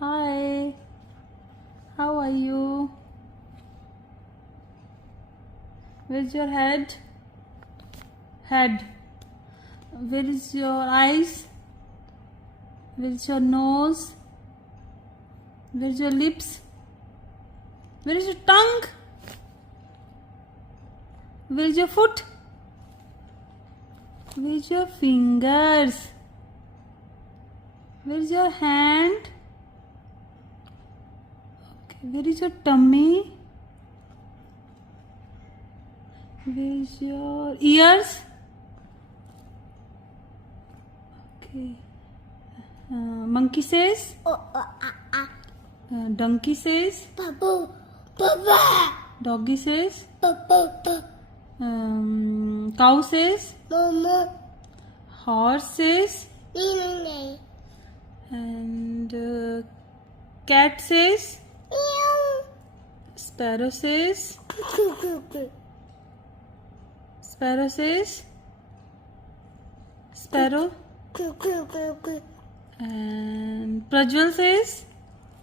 Hi, how are you? Where's your head? Head. Where is your eyes? Where is your nose? Where is your lips? Where is your tongue? Where is your foot? Where is your fingers? Where is your hand? Okay, where is your tummy? Where is your ears? Okay. Monkey says. Donkey says. Doggy says. Cow says. Horse says. And cat says. Sparrow says. Sparrow says. Sparrow. And Prajwal says.